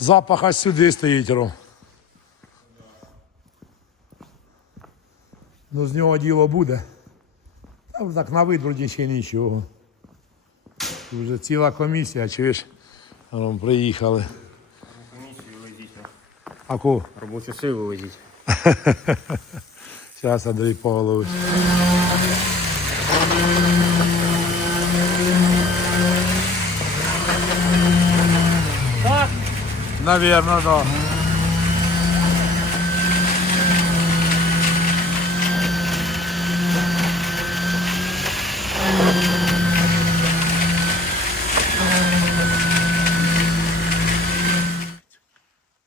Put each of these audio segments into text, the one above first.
Запах аж сюди стоїть, Ром. Ну з нього діло буде. Та так на вид ще нічого. Тут вже ціла комісія, чуєш? Ром, приїхали. Комісію везіть. А кого? Робочу силу везіть. Зараз Андрій Павлович. Наверное, да.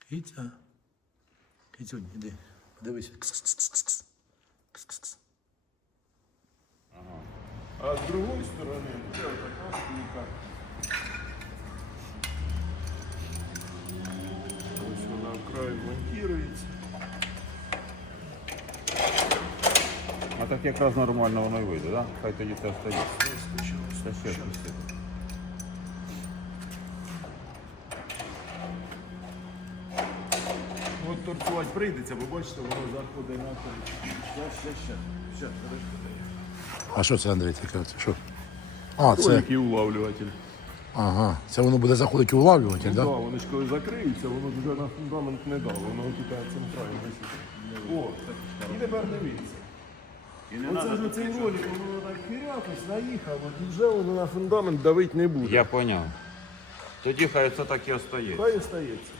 Китя. Китю, іди. Подивися. А з другої сторони, така спілка. Вкрай. А так якраз нормально воно і вийде, да? Хай тоді це остає. Та ще щось. От торцувати прийдеться, бо бачите, воно заходить на. Щас, щас, щас. Щас, подожди. А що це, Андрій, таке? Що? А, це. Великий улавлюватель. Ага. Це воно буде заходити у улавлюватель, Так, так? да, Да? вони ж коли закриються, воно вже на фундамент не дало, воно тут центрально висить. О, і тепер дивіться. Оце ж оцей ролик, воно так хирякось, наїхало, і вже воно на фундамент давити не буде. Я поняв. Тоді хай це так і остає. Хай остається.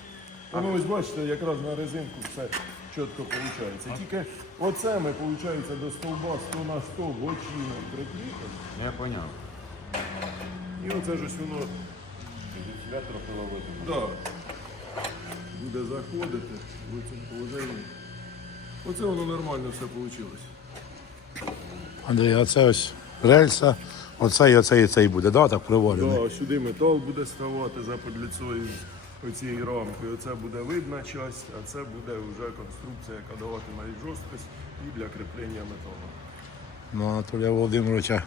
Воно ось бачите, якраз на резинку все чітко виходить. Тільки оце ми, виходить, до стовба 100 на 100 в очино прикріпимо. Я поняв. І оце ж ось воно да, буде заходити в цьому положенні. Оце воно нормально все вийшло. Андрій, а це ось рельса, оце і оце і це і буде, да, так приварений? Да, сюди метал буде ставати за подліцою оцієї рамки. Оце буде видна часть, а це буде вже конструкція, яка даватиме і жорсткость і для кріплення металу. Ну, Анатолія Володимировича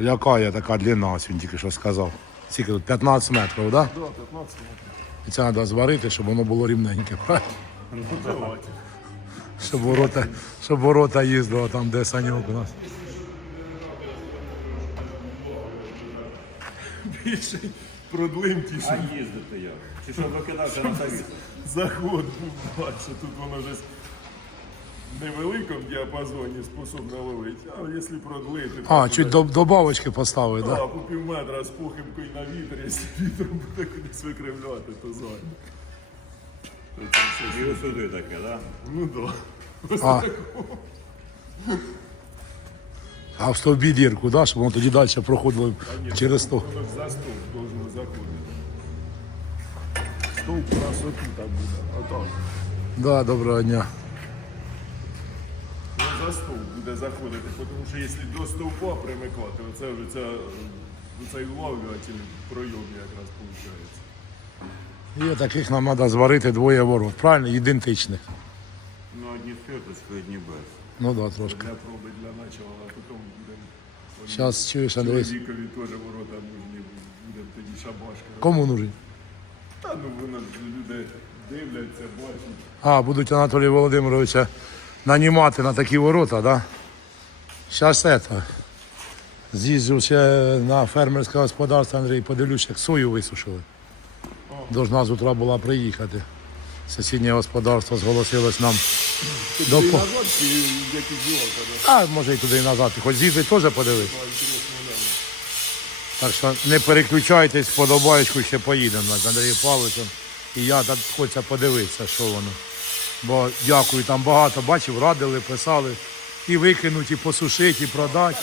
лякає така длина, ось він тільки що сказав. Скільки тут 15 метрів, так? Да? Да, 15 метрів. І це треба зварити, щоб воно було рівненьке, правильно? Ну, давайте. Щоб ворота, щоб ворота їздило там, де саньок у нас. Більше продлимтіше. А їздити як? Чи що викидати на завіс? Заход був бачите, тут воно вже невеликому діапазоні способне ловити, а якщо продлити, то А, чуть до, добавочки поставили, так? Да, Да? по пів метра з похибкою на вітер, якщо вітер буде кудись викривляти, то зайде. І ось сюди таке, да? Ну да. А, а в стовбі дірку, да? щоб воно тоді далі проходило через то. Воно за стовп должно заходити. Стовп у нас отут так буде. Отак. Да, доброго дня. За стовп буде заходити, тому що якщо до стовпа примикати, оце вже ця, цей улавлюватель пройом якраз виходить. І таких нам треба зварити двоє ворот, правильно? Ідентичних. Ну, одні феточкою, одні без. Ну так, да, трошки. Для проби для начала, а потім будемо Зараз чуєш, Андрій. чоловікові теж ворота нужні будемо тоді шабашка. Кому нужен? Та ну воно ж люди дивляться, бачать. А, будуть Анатолія Володимировича нанімати на такі ворота, да? Зараз це. З'їжджу ще на фермерське господарство, Андрій, подивлюсь, як сою висушили. Должна з утра була приїхати. Сусіднє господарство зголосилось нам. До... По-? А, може і туди і назад. Хоч з'їздить теж подивитися. Так що не переключайтесь, подобаєчку ще поїдемо з Андрієм Павловичем. І я так хочеться подивитися, що воно. Бо дякую, там багато бачив, радили, писали. І викинуть, і посушити, і продати.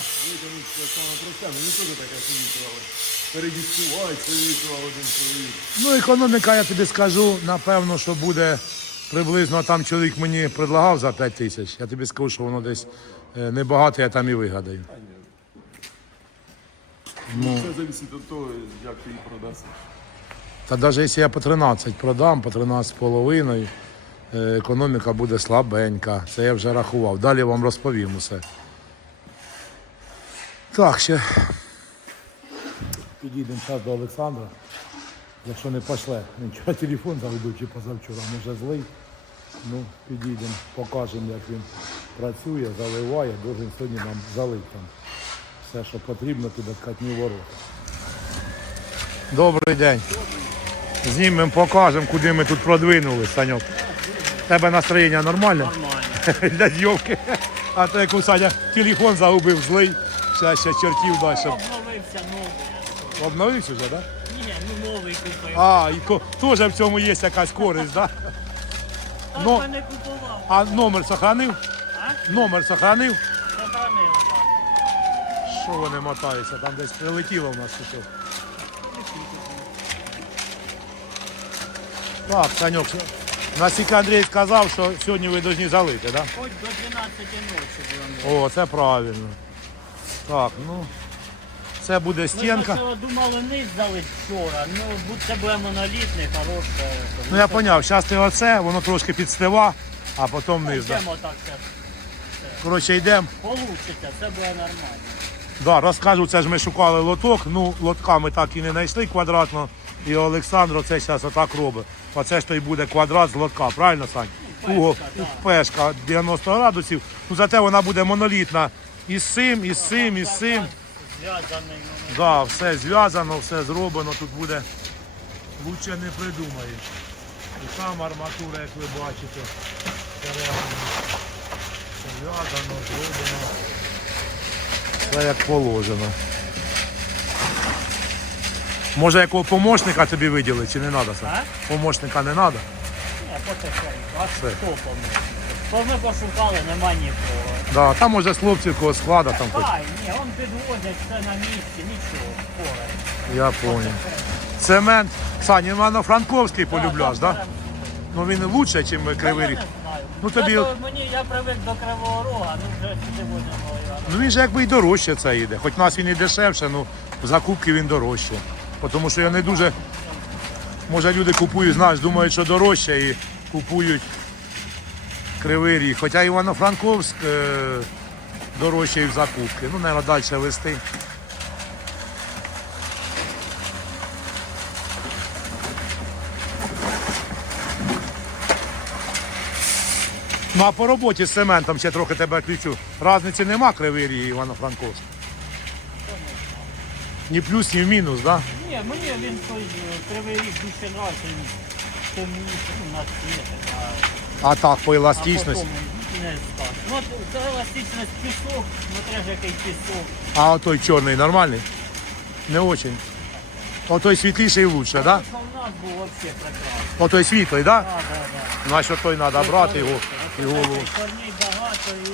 Ну, економіка, я тобі скажу, напевно, що буде приблизно там чоловік мені предлагав за 5 тисяч. Я тобі скажу, що воно десь е, небагато, я там і вигадаю. Ну. Все залежить від того, як ти її продаси. Та навіть якщо я по 13 продам, по 13,5, е, економіка буде слабенька. Це я вже рахував. Далі вам розповім усе. Так, ще підійдемо зараз до Олександра. Якщо не пошле, він вчора телефон загубив чи позавчора, може злий. Ну, підійдемо, покажемо, як він працює, заливає, должен сьогодні нам залити там все, що потрібно під откатні ворота. Добрий день. Знімемо, покажемо, куди ми тут продвинули, Саньок. Тебе настроєння нормальне? Нормально. Для зйомки. А то як у Саня телефон загубив злий, ще ще чертів далі. Обновився новий. Обновився вже, так? Да? Ні, ну новий купив. А, і то теж в цьому є якась користь, так? Да? Так ну- мене купував. А номер сохранив? А? Номер сохранив? Так. Що вони мотаються? Там десь прилетіло в нас тут. Так, Саньок, наскільки Андрій сказав, що сьогодні ви повинні залити, так? Да? Хоч до 12 ночі було. О, це правильно. Так, ну. Це буде Ми стінка. спочатку думали низ залить вчора. Ну, будь це буде монолітний, хороший. Ну я зрозумів, зараз ти оце, воно трошки підстива, а потім низ. Да. Йдемо так зараз. Коротше, йдемо. Получиться, це буде нормально. Да, розкажу, це ж ми шукали лоток. Ну, лотка ми так і не знайшли квадратно. І Олександр оце зараз отак робить. Оце ж то й буде квадрат з лотка, правильно, Сань? Угол, да. пешка 90 градусів. Ну зате вона буде монолітна. І з цим, і з цим, і з цим. Да, все зв'язано, все зроблено. Тут буде лучше не придумаєш. І там арматура, як ви бачите. Зв'язано, зроблено. Все як положено. Може якого помощника тобі виділи, чи не треба це? Помощника не треба? Ні, потихеньку. А що поможе? То ми пошукали, нема нікого. Да, там може з хлопців кого склада там хоч. Ні, он підвозять все на місці, нічого. Я понял. Цемент. Саня, Івано-Франковський полюбляш, так? Ну він лучше, ніж Кривий Ріг. Ну, тобі- Та мені, я привик до Кривого Рога, ну вже сюди будемо. Ну він же якби і дорожче це йде. Хоч у нас він і дешевше, ну в закупки він дорожче. Тому що я не дуже. Може люди купують, знаєш, думають, що дорожче і купують кривий ріг. Хоча Івано-Франковськ е, дорожче і в закупки. Ну, мабуть, далі вести. Ну а по роботі з цементом ще трохи тебе ключу. Разниці нема кривий ріг Івано-Франковськ. Ні плюс, ні в мінус, так? Да? Ні, мені він той е, Кривий Ріг більше нравиться, ніж темніше, ну, на цвіт, а, А так, по а еластичності. потім не скажу. Ну, от це еластичність пісок, ну треба ж який пісок. А той чорний нормальний? Не очень. Отой світліший лучше, так? Да? Що в нас був взагалі прекрасно. Отой світлий, так? Да? Так, так, так. Ну а що той треба брати його і голову. Корней багато і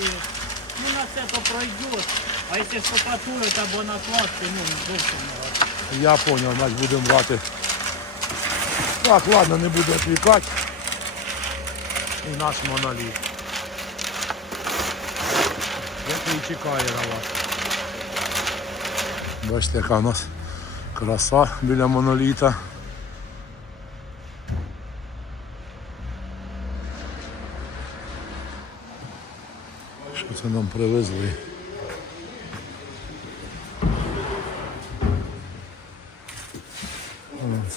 ну, на це то пройде. А якщо штукатурить або накласти, ну зовсім не важко. Я понял, значить будемо брати. Так, ладно, не буду відвікати. І наш моноліт. Який чекає на вас. Бачите, яка у нас краса біля моноліта. Що це нам привезли?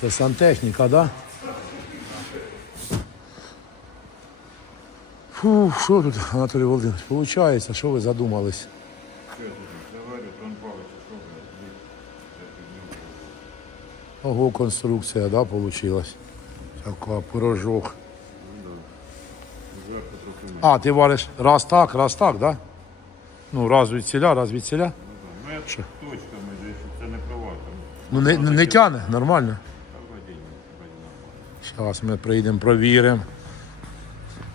Це сантехніка, да? Фу, що тут, Анатолій Володимирович, Получається, що ви задумались? Ого, конструкція, да, получилась. Така пирожок. А, ти вариш раз так, раз так, да? Ну, раз від ціля, раз від ціля. Ну, я точками це не приватно. Ну не, не тяне, нормально. Зараз ми прийдемо, провіримо.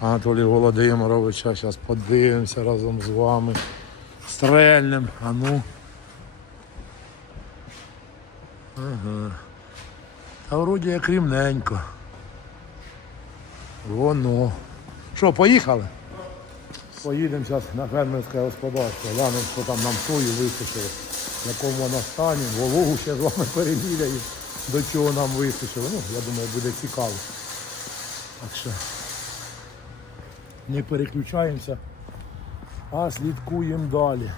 Анатолій Володимировича, зараз подивимося разом з вами. Стрельнем. А ну. Ага. Та вроді як рівненько. Воно. Що, поїхали? Поїдемо зараз на фермерське господарство. Глянемо, що там нам сою висушили, в якому вона стані, вологу ще з вами переміряємо, до чого нам висушили. Ну, я думаю, буде цікаво. Так що не переключаємося, а слідкуємо далі.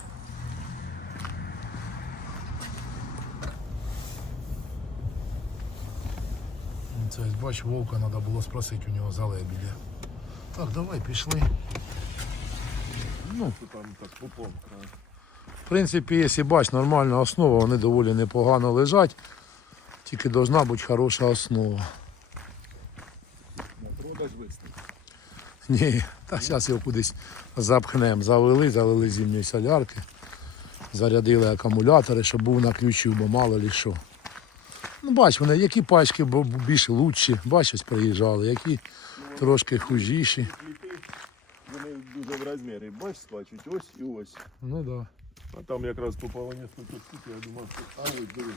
бач, вовка треба було спросити у нього за лебідя. Так, давай пішли. Ну, там так попом. В принципі, якщо бач, нормальна основа, вони доволі непогано лежать. Тільки должна бути хороша основа. На продаж виставити. Ні, та зараз його кудись запхнемо. Завели, залили зимні солярки, зарядили акумулятори, щоб був на ключі, бо мало ли що. Ну, бач, вони, які пачки більш лучші, бач, ось приїжджали, які трошки хужіші. Вони дуже в розмірі. Бач, скачуть ось і ось. Ну так. Да. А там якраз несколько штук, я думав, що а ось дивись.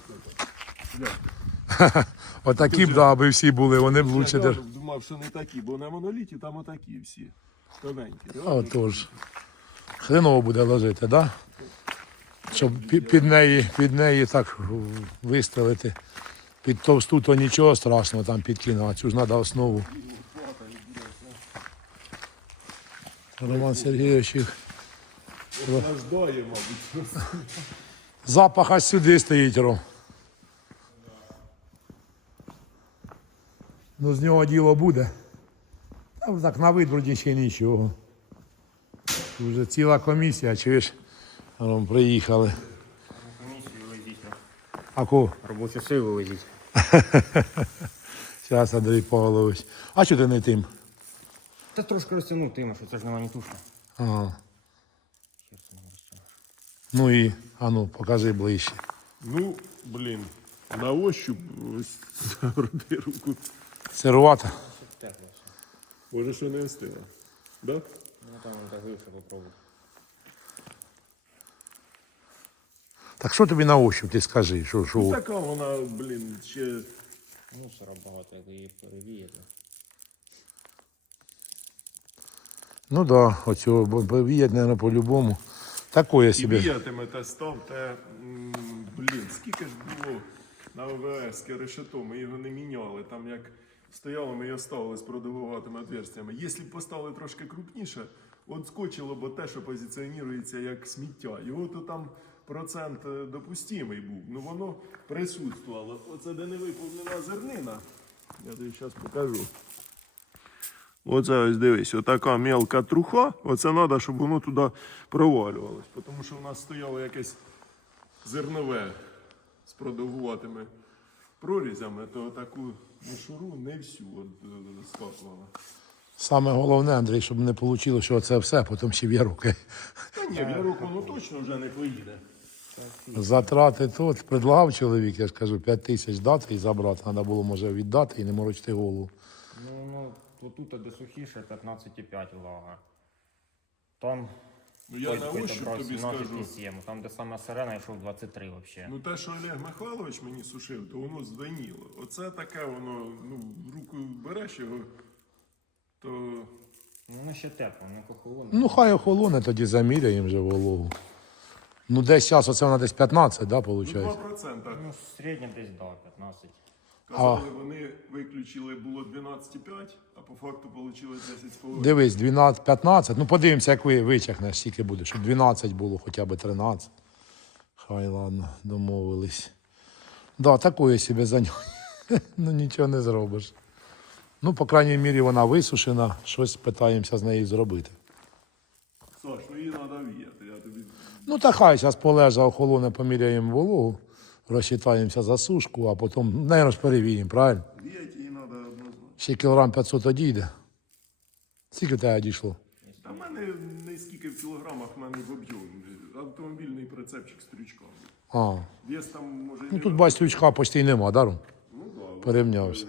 Отакі б, да, аби всі були, вони б Я лучше. кажу, Дер... думав, що не такі, бо на моноліті там отакі всі. Тоненькі. Отож. Хреново буде ложити, так? Да? Щоб пі- під неї, під неї так вистрелити. Під товсту, то нічого страшного там підкинув, а цю ж треба основу. Роман Сергійович їх. Наждає, мабуть. Запах аж сюди стоїть, Ром. Ну, з нього діло буде. Там так на вид вроді ще нічого. Тут Вже ціла комісія, чуєш, Ром, приїхали. Комісію везіть. А кого? Робочу силу везіть. Зараз Андрій Павлович. А чого ти не тим? Та трошки розтягнув тима, що це ж не ванітушка. Ага. Ну і, а ну, покажи ближче. Ну, блін, на ощуп ось загороди руку. Сирувата. Може, що не остила. Да? Ну там так глибше попробуй. Так що тобі на ощупь, ти скажи, що, що? Така вона, блін, ще Мусора багато, як її перевіяти. Ну да, оцього віять, мабуть, по-любому. Такое і собі. віятиме та став, те, м, блін, скільки ж було на ОВС решето, ми його не міняли. Там як стояло, ми його ставили з продовгуватими отверстями. Якщо б поставили трошки крупніше, от скочило б те, що позиціонується як сміття. Його то там процент е, допустимий був. Ну воно присутствувало. Оце де не виповнена зернина. Я тобі зараз покажу. Оце ось дивись, отака мелка труха. Оце треба, щоб воно туди провалювалось. Тому що в нас стояло якесь зернове з продовгуватими прорізями, то таку мішуру не всю от, е. Саме головне, Андрій, щоб не вийшло, що це все, потім ще в яруки. Та ні, для року воно точно вже не поїде. Затрати тут. Предлагав чоловік, я ж кажу, 5 тисяч дати і забрати. Треба було, може, віддати і не морочити голову. Ну, ну, тут де сухіше 15,5 влага. Там Ну я на ощуп тобі скажу. 17,7. Там, де саме сирена, йшов 23 взагалі. Ну те, що Олег Михайлович мені сушив, то воно звеніло. Оце таке воно, ну, рукою береш його, то Ну, воно ще тепло, не похолоне. Ну, хай охолоне, тоді заміряємо вже вологу. Ну, десь зараз, оце вона десь 15, да, ну, виходить? 2%. Ну, в середньому десь, да, 15. Казали, вони виключили було 12,5, а по факту вийшло 10,5. Дивись, 12, 15. Ну, подивимося, як ви витягнеш, скільки буде, щоб 12 було, хоча б 13. Хай ладно, домовились. Да, такое собі заняття. ну нічого не зробиш. Ну, по крайній мірі, вона висушена, щось питаємося з нею зробити. Саш, ну її треба віяти, я тобі. Ну, та хай зараз полежа, охолоне, поміряємо вологу, розчитаємося за сушку, а потім, наверное, ж перевіримо, правильно? Віяти її треба однозначно. Ще кілограм 500 одійде. Скільки в тебе дійшло? Та в мене не скільки в кілограмах, в мене в об'єм. Автомобільний прицепчик з трючком. А, Вес там може. ну тут бач, стрючка почти й нема, даром. Ну, да, Порівнявся.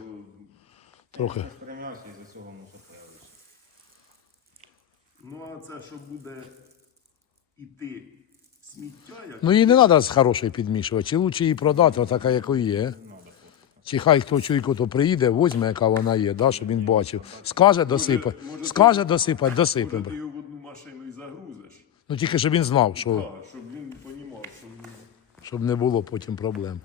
Трохи. Я ж перем'явся і за цього мусор появився. Ну, а це що буде іти сміття, як Ну її не треба з хорошою підмішувати. Чи лучше її продати, отака, якою є. Чи хай хто чуйку, то приїде, возьме, яка вона є, да, щоб він бачив. Скаже досипати. може, Скаже досипати, може ти його в одну машину і загрузиш. Ну тільки щоб він знав, що, Так, щоб він розумів, що він щоб не було потім проблем.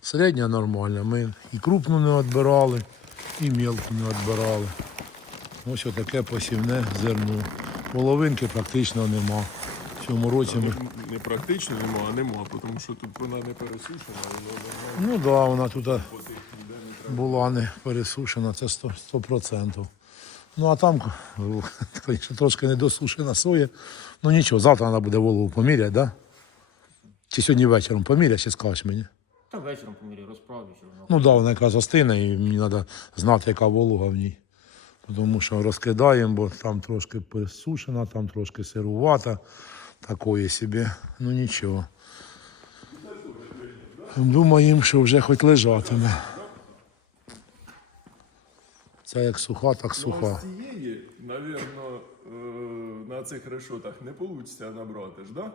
Середня нормальна. Ми і крупну не відбирали, і мілку не відбирали. Ось отаке посівне зерно. Половинки практично нема. В цьому році ми. Не практично нема, а нема, тому що тут вона не пересушена, воно Ну так, да, вона тут була не пересушена, це 100%. 100%. Ну а там, звісно, трошки недосушена соя. Ну нічого, завтра треба буде голову поміряти, да? Чи сьогодні вечором поміряти, чи скажеш мені? Та вечором поміряю, розправлю. Ну так, да, вона якраз остине, і мені треба знати, яка волога в ній. Тому що розкидаємо, бо там трошки пересушена, там трошки сирувата, такої собі. Ну нічого. Думаємо, що вже хоч лежатиме. Це як суха, так суха. З цієї, навірно, е, на цих решотах не вийде набрати ж, да?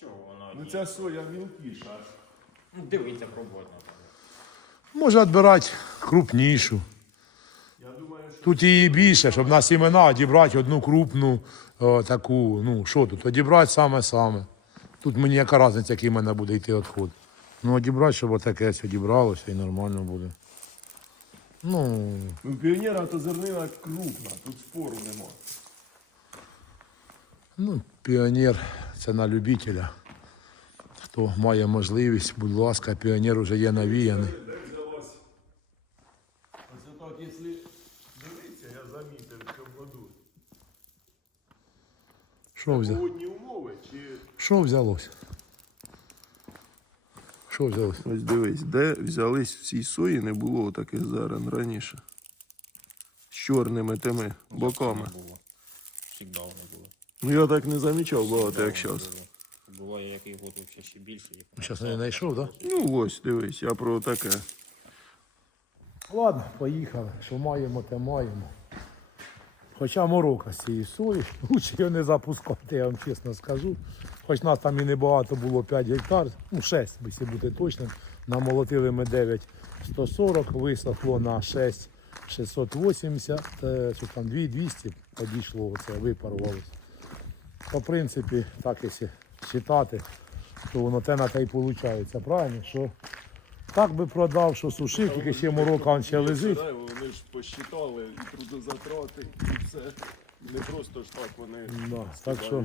Чого вона? Ну ця соя мілкіша. Ну, дивіться, пробувати. Може відбирати крупнішу. Тут її більше, щоб на сімена одібрати одну крупну о, таку, ну що тут, одібрати саме-саме. Тут мені яка різниця, який в мене буде йти відход. Ну, одібрати, щоб отаке одібралося і нормально буде. Ну, у піонера то зернина крупна, тут спору нема. ну, піонер це на любителя. Хто має можливість, будь ласка, піонер вже є навіяний. Де взялась? Ось так, якщо дивитися, я замітив в цьому году. Що умови чи. Що взялося? Що взялося? Ось дивись, де взялись в цій сої, не було таких зерен раніше. З чорними тими боками. було. Всігда воно було. Ну я так не замічав багато, як зараз. Буває, який год взагалі ще більше. Зараз не знайшов, так? Да? Ну ось, дивись, я про таке. Ладно, поїхали. Що маємо, те маємо. Хоча морока з цієї сої, лучше його не запускати, я вам чесно скажу. Хоч нас там і небагато було 5 гектар, ну 6, якщо бути точним. Намолотили ми 9 140, висохло на 6 680, е, що там 2 200 підійшло, оце випарувалося. По принципі, так якщо читати, то воно те на те й виходить, правильно? Що так би продав, що сушив, тільки ще морока ще лежить. Вони ж посчитали і трудозатрати, і все. Не просто ж так вони. Да, так що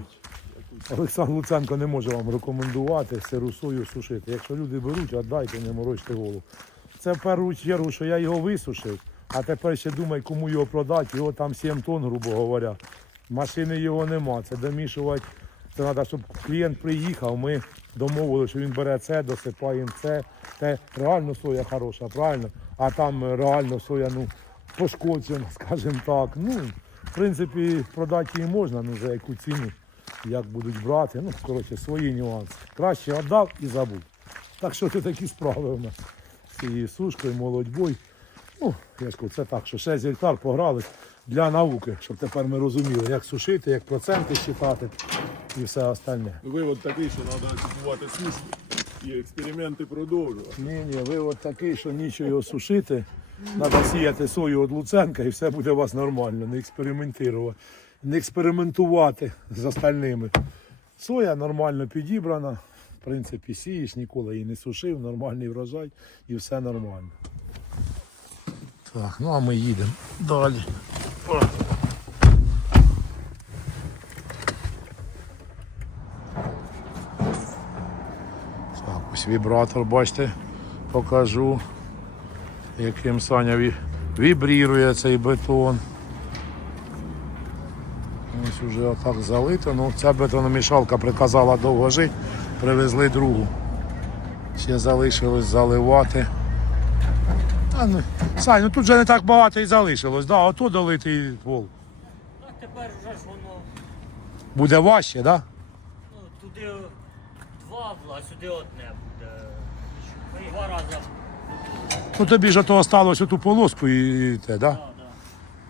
Олександр Луценко не може вам рекомендувати сиру сою сушити. Якщо люди беруть, віддайте, не морочте голову. Це в першу чергу, що я його висушив, а тепер ще думай, кому його продати. Його там 7 тонн, грубо говоря. Машини його нема. Це домішувати. Це треба, щоб клієнт приїхав. Ми домовили, що він бере це, досипаємо це. Те реально соя хороша, правильно? А там реально соя, ну, пошкоджена, скажімо так. Ну, в принципі, продати її можна, ну за яку ціну, як будуть брати. Ну, коротше, свої нюанси. Краще віддав і забув. Так що це такі справи у нас з цією сушкою, молодьбой. Ну, я ж це так, що 6 гектар пограли для науки, щоб тепер ми розуміли, як сушити, як проценти считати і все остальне. Вивод такий, що треба купувати сушку і експерименти продовжувати. Ні, ні, ви от такий, що нічого його сушити. Треба сіяти сою від Луценка і все буде у вас нормально, не експериментувати. Не експериментувати з остальними. Соя нормально підібрана. В принципі, сієш, ніколи її не сушив, нормальний врожай і все нормально. Так, ну а ми їдемо далі. О. Так, ось вібратор, бачите, покажу, яким Саня вібрірує цей бетон. Ось уже отак залито. Ну, ця бетономішалка приказала довго жити, привезли другу. Ще залишилось заливати. Та, ну, Сань, ну тут вже не так багато і залишилось, да, ото долитий вол. А тепер вже ж воно Буде важче, так? Да? ну, туди два, а сюди одне два рази. Ну тобі ж ото осталось оту полоску і те, да? Да, да.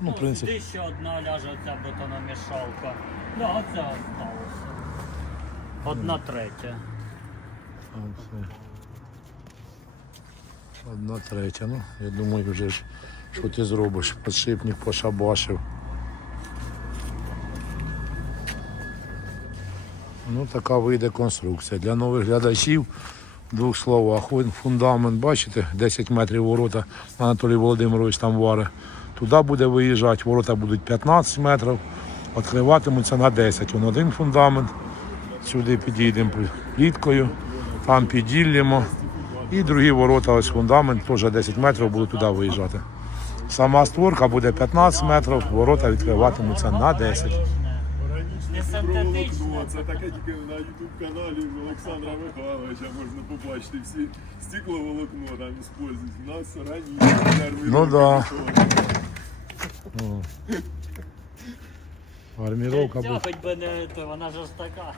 Ну, в принципі. Сюди ще одна ляже оця бетономішалка. Да, оця осталася. Одна третя. Оце. Одна третя. Ну, я думаю, вже ж, що ти зробиш? Подшипник пошабашив. Ну, така вийде конструкція. Для нових глядачів двох. Ось Фундамент, бачите, 10 метрів ворота Анатолій Володимирович там варе. Туди буде виїжджати, ворота будуть 15 метрів, відкриватимуться на 10. Вон один фундамент, Сюди підійдемо пліткою, там піділлємо. І другі ворота, ось фундамент, теж 10 метрів буду туди виїжджати. Сама створка буде 15 метрів, ворота відкриватимуться на 10. Не синтетично. Волокно, це таке тільки на ютуб каналі Олександра Михайловича можна побачити всі стекловолокно там іспользують. У нас раніше. Ну да. Арміровка буде. Ця хоч би не то, вона ж ось така.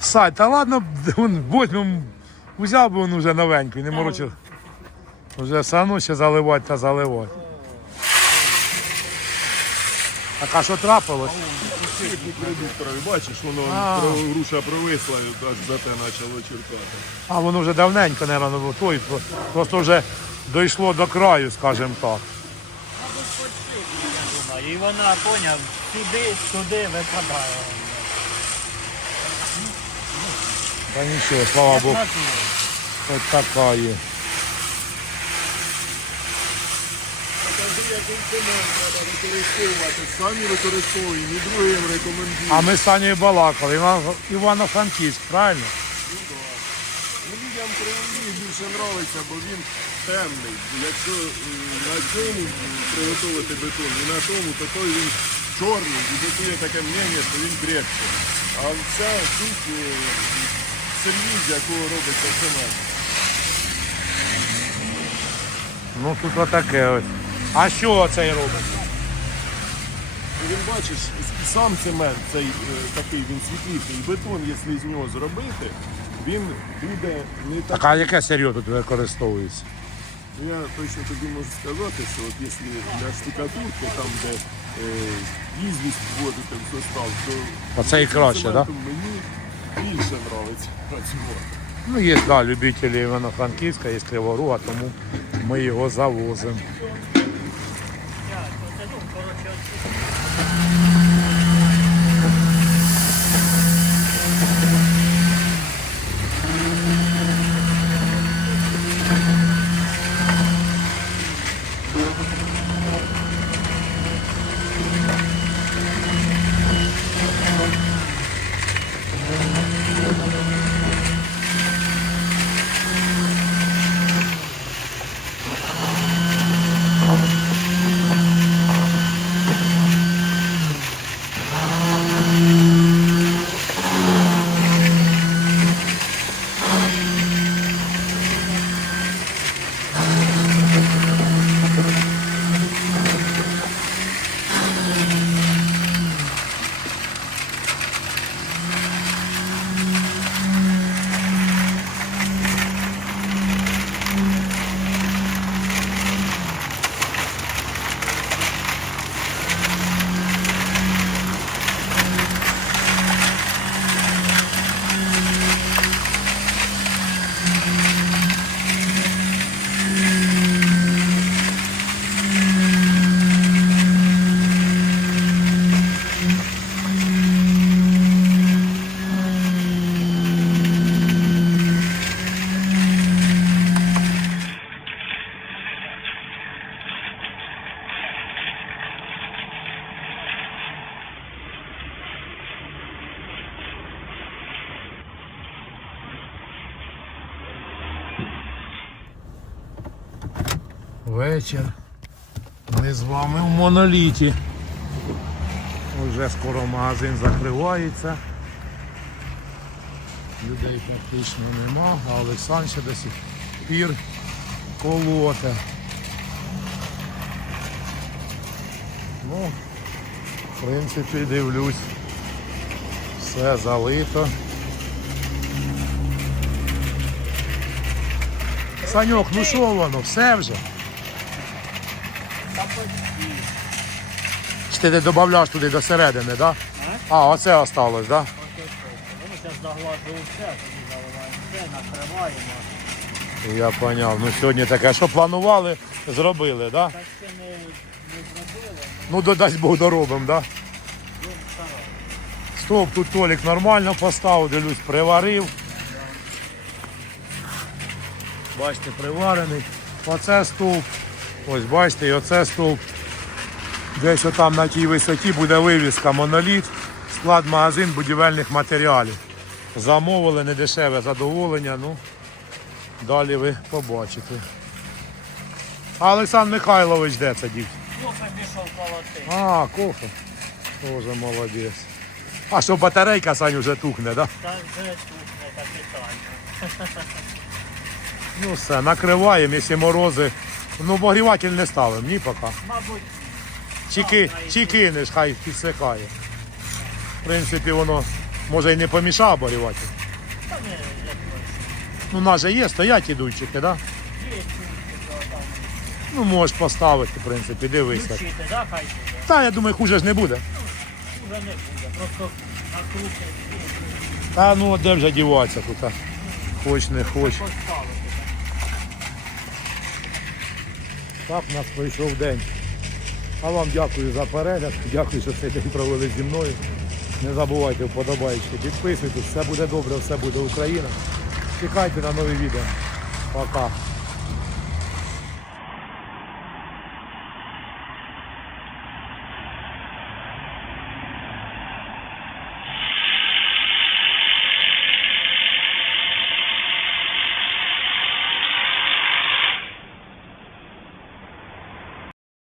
Сай, та ладно, вон, возьмем, взяв би він вже новенький, не морочив. Вже сану ще заливати та заливати. Так а що трапилось? Бачиш, воно А. про- груша провисла, аж за те почало черкати. А воно вже давненько, мабуть, було той, про- просто вже дійшло до краю, скажімо так. І вона, поняв, сюди, туди випадає. Та нічого, слава Богу, хоч така є. Кажи, який цемент треба використовувати, самі використовуємо і другим рекомендуємо. А ми з Санєю балакали, Іван- Івано-Франківськ, правильно? Ну, Людям кривий більше подобається, бо він темний. Якщо м, на цьому приготувати бетон і на тому, то той він чорний і готує таке мнення, що він крепкий. А вся суть е, сирні, з якого робиться цемент. Ну тут отаке ось. А що цей робить? І він бачиш, сам цемент цей е, такий він світліший. Бетон, якщо з нього зробити, він буде не так. Так а яке сир'є тут використовується? Я точно тобі можу сказати, що от якщо для штукатурки, там де е, ізвість вводити в состав, то Оце і краще. Да? цементом мені більше подобається працювати. Ну, є, да, любителі Івано-Франківська, є Криворуга, тому ми його завозимо. Вечір. Ми з вами в моноліті. Уже скоро магазин закривається. Людей практично нема, а Олександр ще до сих пір колоте. Ну, в принципі, дивлюсь. Все залито. Саньок, ну що воно, все вже? Чи ти не додавляєш туди до середини, так? Да? А, оце осталось, так? Да? Вони зараз заглажують все, тоді заливаємо все, накриваємо. Я поняв. Ну сьогодні таке, що планували, зробили, так? Да? Так ще не, не зробили, Ну додасть Бог доробимо, так? Да? ну, стараємо. Стоп, тут Толік нормально поставив, дивлюсь, приварив. Бачите, приварений. Оце стовп. Ось бачите, і оце стовп. Десь отам на тій висоті буде вивіска моноліт, склад магазин будівельних матеріалів. Замовили недешеве задоволення, ну далі ви побачите. А Олександр Михайлович де це дів? Кофе пішов колоти. А, кофе. Тоже молодець. А що батарейка Сань вже тухне, да? Та вже тут не капітально. Ну все, накриваємо, якщо морози. Ну, обогріватель не ставимо, ні поки. Мабуть, Чи, ки, чи кинеш, хай підсихає. В принципі, воно може і не помішає як Ну, у нас же є, стоять да? є чути, там. Ну, можеш поставити, в принципі, дивися. Да. Та я думаю, хуже ж не буде. Уже не буде. Просто накрутить Та ну а де вже діватися тут. Хоч не хоч. Так у нас пройшов день. А вам дякую за перегляд, дякую, що цей день провели зі мною. Не забувайте вподобайки, підписуйтесь, все буде добре, все буде Україна. Чекайте на нові відео. Пока.